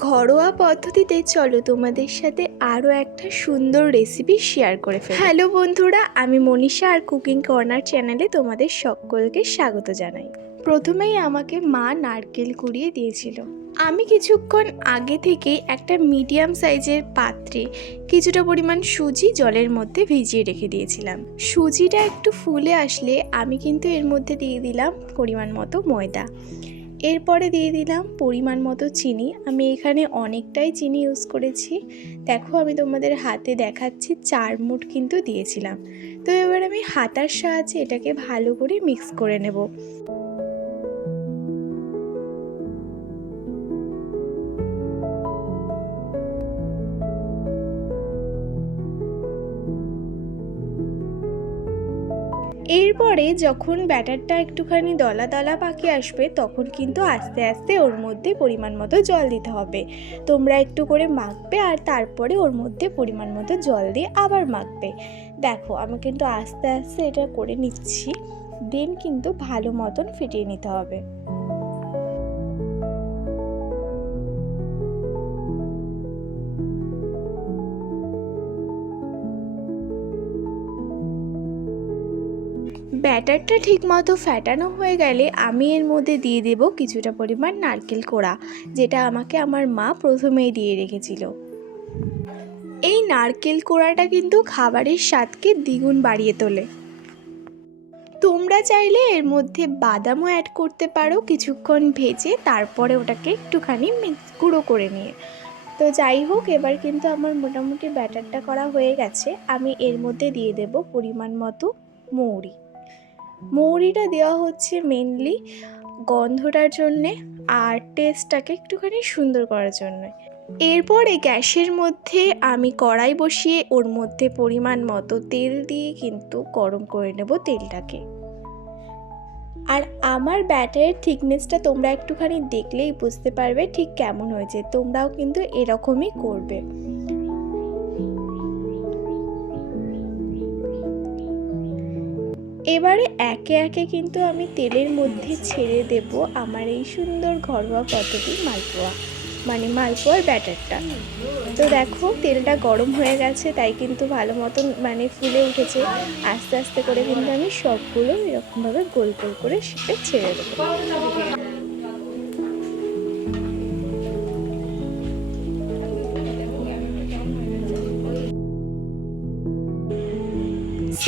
ঘরোয়া পদ্ধতিতে চলো তোমাদের সাথে আরও একটা সুন্দর রেসিপি শেয়ার করে ফেলি। হ্যালো বন্ধুরা, আমি মনীষা আর কুকিং কর্নার চ্যানেলে তোমাদের সকলকে স্বাগত জানাই। প্রথমেই আমাকে মা নারকেল কুড়িয়ে দিয়েছিল। আমি কিছুক্ষণ আগে থেকেই একটা মিডিয়াম সাইজের পাত্রে কিছুটা পরিমাণ সুজি জলের মধ্যে ভিজিয়ে রেখে দিয়েছিলাম। সুজিটা একটু ফুলে আসলে আমি কিন্তু এর মধ্যে দিয়ে দিলাম পরিমাণ মতো ময়দা। এরপরে দিয়ে দিলাম পরিমাণ মতো চিনি। আমি এখানে অনেকটাই চিনি ইউজ করেছি। দেখো আমি তোমাদের হাতে দেখাচ্ছি, চার মুঠ কিন্তু দিয়েছিলাম। তো এবার আমি হাতার সাহায্যে এটাকে ভালো করে মিক্স করে নেব। এরপরে যখন ব্যাটারটা একটুখানি দলা দলা পাকে আসবে, তখন কিন্তু আস্তে আস্তে ওর মধ্যে পরিমাণ মতো জল দিতে হবে। তোমরা একটু করে মাখবে আর তারপরে ওর মধ্যে পরিমাণ মতো জল দিয়ে আবার মাখবে। দেখো, আমি কিন্তু আস্তে আস্তে এটা করে নিচ্ছি। দেন কিন্তু ভালো মতন ফিটিয়ে নিতে হবে। ব্যাটারটা ঠিকমতো ফ্যাটানো হয়ে গেলে আমি এর মধ্যে দিয়ে দেব কিছুটা পরিমাণ নারকেল কোড়া, যেটা আমাকে আমার মা প্রথমেই দিয়ে রেখেছিল। এই নারকেল কোড়াটা কিন্তু খাবারের স্বাদকে দ্বিগুণ বাড়িয়ে তোলে। তোমরা চাইলে এর মধ্যে বাদামও অ্যাড করতে পারো কিছুক্ষণ ভেজে, তারপরে ওটাকে একটুখানি মিক্স গুঁড়ো করে নিয়ে। তো যাই হোক, এবার কিন্তু আমার মোটামুটি ব্যাটারটা করা হয়ে গেছে। আমি এর মধ্যে দিয়ে দেব পরিমাণ মতো মৌরি। মৌরিটা দেওয়া হচ্ছে মেনলি গন্ধটার জন্যে আর টেস্টটাকে একটুখানি সুন্দর করার জন্য। এরপরে গ্যাসের মধ্যে আমি কড়াই বসিয়ে ওর মধ্যে পরিমাণ মতো তেল দিয়ে কিন্তু গরম করে নেব তেলটাকে। আর আমার ব্যাটারের থিকনেসটা তোমরা একটুখানি দেখলেই বুঝতে পারবে ঠিক কেমন হয়েছে, তোমরাও কিন্তু এরকমই করবে। এবারে একে একে কিন্তু আমি তেলের মধ্যে ছেড়ে দেব আমার এই সুন্দর ঘরোয়া পদ্ধতি মালপোয়া মানে মালপোয়ার ব্যাটারটা। তো দেখো, তেলটা গরম হয়ে গেছে, তাই কিন্তু ভালো মতন মানে ফুলে উঠেছে। আস্তে আস্তে করে কিন্তু আমি সবগুলো এরকমভাবে গোল গোল করে সেটা ছেড়ে দেবো।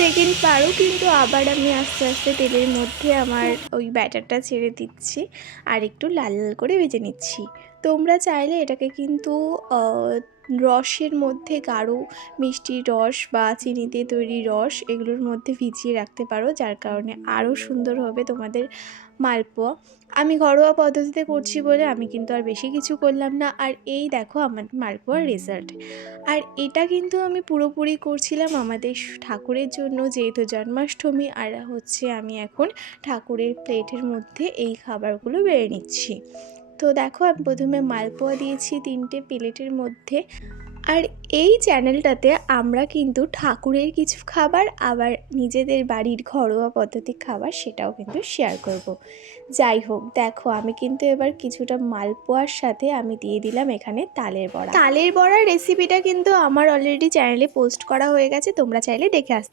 সেকেন্ড পারো, কিন্তু আবার আমি আস্তে আস্তে তেলের মধ্যে আমার ওই ব্যাটারটা ছেড়ে দিচ্ছি। আর একটু লাল লাল করে ভেজে নিচ্ছি। তোমরা চাইলে এটাকে কিন্তু রসের মধ্যে গাঢ় মিষ্টি রস বা চিনিতে তৈরি রস এগুলোর মধ্যে ভিজিয়ে রাখতে পারো, যার কারণে আরও সুন্দর হবে তোমাদের মালপোয়া। আমি ঘরোয়া পদ্ধতিতে করছি বলে আমি কিন্তু আর বেশি কিছু করলাম না। আর এই দেখো আমার মালপোয়ার রেজাল্ট আর এটা কিন্তু আমি পুরোপুরি করছিলাম আমাদের ঠাকুরের জন্য যেহেতু জন্মাষ্টমী, আর হচ্ছে আমি এখন ঠাকুরের প্লেটের মধ্যে এই খাবারগুলো বেড়ে নিচ্ছি। তো দেখো আমি প্রথমে মালপোয়া দিয়েছি তিনটে প্লেটের মধ্যে আর এই চ্যানেলটাতে আমরা কিন্তু ঠাকুরের কিছু খাবার, আবার নিজেদের বাড়ির ঘরোয়া পদ্ধতির খাবার সেটাও কিন্তু শেয়ার করব। যাই হোক, দেখো আমি কিন্তু এবার কিছুটা মালপোয়ার সাথে আমি দিয়ে দিলাম এখানে তালের বড়া তালের বড়ার রেসিপিটা কিন্তু আমার অলরেডি চ্যানেলে পোস্ট করা হয়ে গেছে, তোমরা চাইলে দেখে আসতে